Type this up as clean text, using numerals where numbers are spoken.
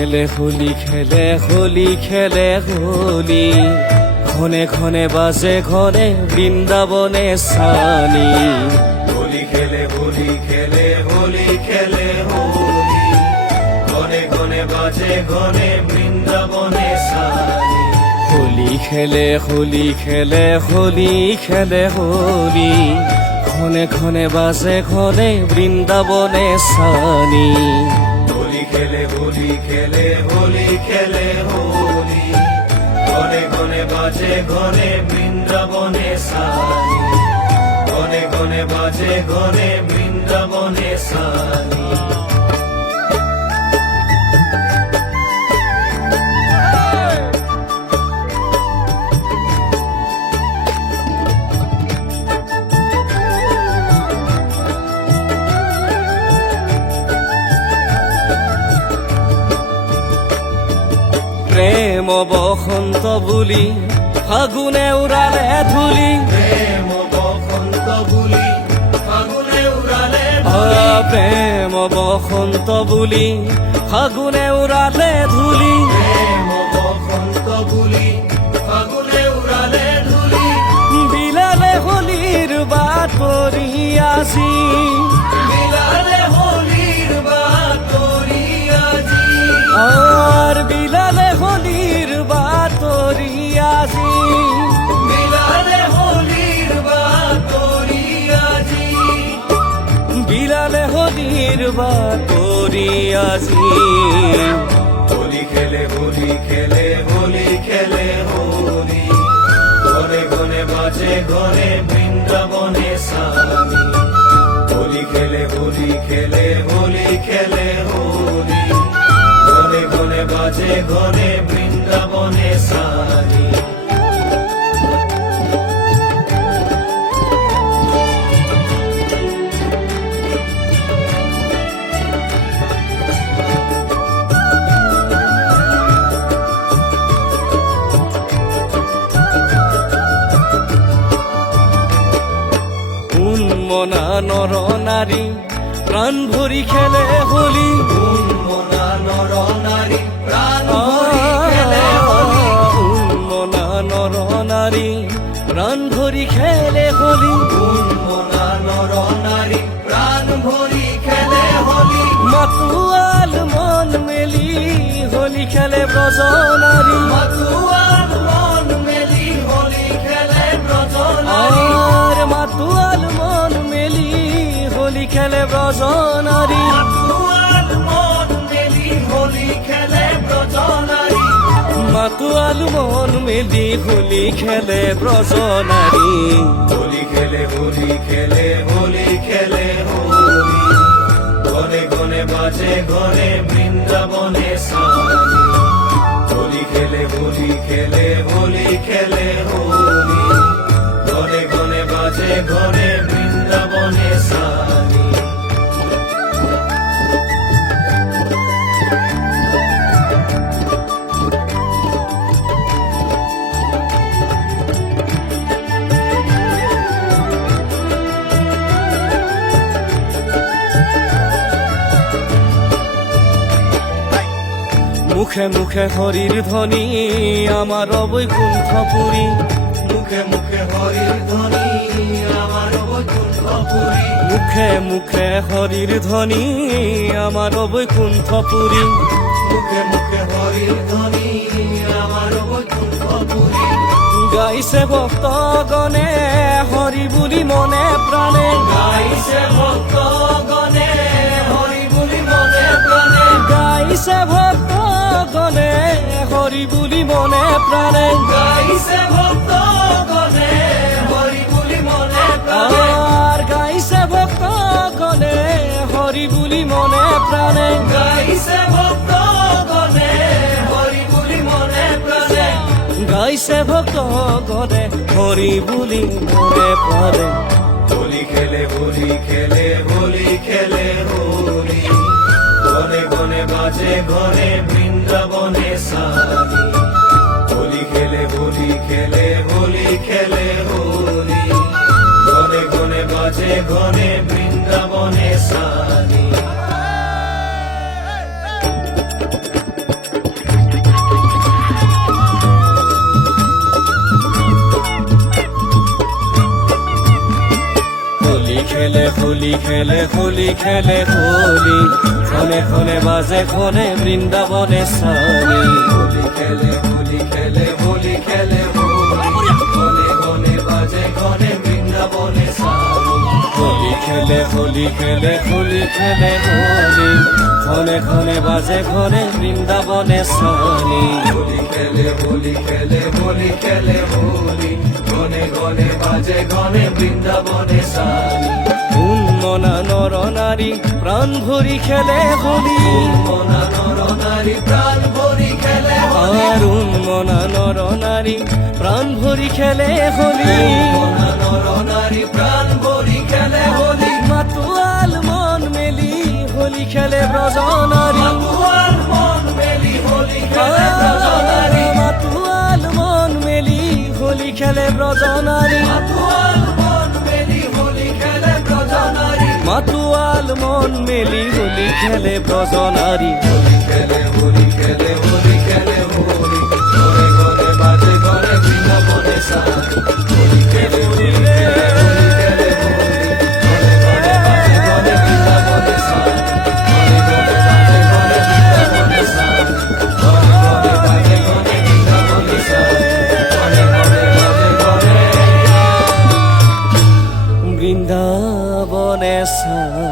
খেলে হোলি খেলে হোলি খেলে হোলি, ক্ষণে ক্ষণে বাজে ঘরে বৃন্দাবনে সানি। হোলি খেলে হোলি খেলে হোলি খেলে হোলি, ঘনে ঘনে বাজে ঘনে বৃন্দাবনে সানি। হোলি খেলে হোলি খেলে হোলি খেলে হোলি, ক্ষণে ক্ষণে বাজে ঘরে বৃন্দাবনে সানি। হোলি খেলে হোলি খেলে হোলি খেলে হোলি, ঘনে ঘনে বাজে ঘনে বৃন্দাবনে সানি। ঘনে ঘনে বাজে ঘনে বৃন্দাবনে সানি। প্রেম বসন্ত বুলি ফাগুনে উড়ালে ধুলি। প্রেম বসন্ত বুলি ফাগুনে উড়ালে প্রেম বসন্ত বুলি ফাগুনে উড়ালে ধুলি। প্রেম বসন্ত বুলি ফাগুনে উড়ালে ধুলি। বিলালে হোলিৰ বাতৰি আজি, বিলালে হোলিৰ বাতৰি আজি। আর বিলালে হোলিৰ বাতৰি আজি। বিলালে হোলিৰ বাতৰি আজি। বিলালে হোলিৰ বাতৰি আজি। হোলি খেলে হোলি খেলে হোলি খেলে হোলি, ঘনে ঘনে বাজে ঘনে বৃন্দাবনে সানি। হোলি খেলে হোলি খেলে হোলি খেলে হোলি, ঘনে ঘনে বাজে ঘনে বৃন্দাবনে সানি। উন্মনা নৰ নাৰী প্ৰাণ ভৰি খেলে হোলী। উন্মনা নৰ নাৰী প্ৰাণ ভৰি খেলে হোলি। উন্মনা নৰ নাৰী প্ৰাণ ভৰি খেলে হোলী। উন্মনা নৰ নাৰী প্ৰাণ ভৰি খেলে হোলি। মাতুৱাল মন মেলি হোলী খেলে ব্ৰজ নাৰী। মাতুৱাল মন মেলি হোলি খেলে ব্ৰজ নাৰী। মাতুৱাল মন মেলি হোলী খেলে ব্ৰজ নাৰী। মাতুৱাল মন মেলি হোলি খেলে ব্ৰজ নাৰী। মাতুৱাল মন মেলি হোলী খেলে ব্ৰজ নাৰী। হোলি খেলে হোলি খেলে হোলি খেলে হোলি, ঘনে ঘনে বাজে ঘনে বৃন্দাবনে সানি। হোলি খেলে হোলি খেলে হোলি খেলে হোলি, ঘনে ঘনে বাজে ঘনে বৃন্দাবনে সানি। মুখে মুখে হরির ধ্বনি আমার বৈকুণ্ঠপুরী। মুখে মুখে হরির ধ্বনি আমার বৈকুণ্ঠপুরী। মুখে মুখে হরির ধ্বনি আমার বৈকুণ্ঠপুরী। মুখে মুখে হরির ধ্বনি আমার বৈকুণ্ঠপুরী। গাইছে ভক্তগণে হরি বুলি মনে প্রাণে। গাইছে ভক্তগণে হরি বুলি মনে প্রাণে। গাইছে ভক্তগণে হরি বুলি মনে প্রাণে। গাইছে ভক্তগণে হরি বুলি মনে প্রাণে। আর গাইছে ভক্তগণে হরি বুলি মনে প্রাণে। গাইছে ভক্তগণে হরি বুলি মনে প্রাণে। গাইছে ভক্তগণে হরি বুলি মনে প্রাণে। হোলি খেলে হোলি খেলে হোলি খেলে হোলি, ঘনে ঘনে বাজে ঘনে বৃন্দাবনে সানি। হোলি খেলে হোলি খেলে হোলি খেলে হোলি, ঘনে ঘনে বাজে ঘনে বৃন্দাবনে সানি। খেলে হোলি খেলে হোলি খেলে হোলি ক্ষণে ক্ষণে বাজে ক্ষণে বৃন্দাবনে সানি হোলি খেলে হোলি খেলে হোলি খেলে হোলি ঘনে ঘনে বাজে ঘনে বৃন্দাবনে সানি হোলি খেলে হোলি খেলে হোলি খেলে হোলি ক্ষণে ক্ষণে বাজে ক্ষণে বৃন্দাবনে সানি হোলি খেলে হোলি খেলে হোলি খেলে হোলি ঘনে ঘনে বাজে ঘনে বৃন্দাবনে সানি উন্মনা নর নারী প্রাণ ভরি খেলে হোলি মনা নর নারী প্রাণ ভরি খেলে আর উন্মনা নর নারী প্রাণ ভরি খেলে হোলি মনা নর নারী প্রাণ ভরি খেলে হোলি মাতুয়াল মন মেলি হোলি খেলে ব্রজ নারী মাতুয়াল মন মেলি হোলি খেলে ব্রজ নারী মাতুয়াল মন মেলি হোলি খেলে ব্রজ নারী মাতুয়াল মন মেলি হোলি খেলে ব্রজ নারী মাতুয়াল মন মেলি হোলি খেলে ব্রজ নারী হোলি খেলে হোলি খেলে হোলি খেলে হোলি ঘরে ঘরে বাজে ঘরে বৃন্দাবনে সানি হোলি খেলে হোলি খেলে হোলি খেলে হোলি ঘরে ঘরে বাজে ঘরে বৃন্দাবনে সানি ঘরে ঘরে বাজে ঘরে বৃন্দাবনে সানি ঘরে ঘরে বাজে ঘরে বৃন্দাবনে সানি ঘরে ঘরে বাজে ঘরে বৃন্দাবনে সানি